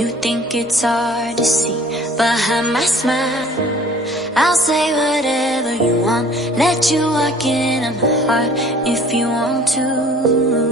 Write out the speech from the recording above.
You think it's hard to see behind my smile. I'll say whatever you want, let you walk in on my heart if you want to.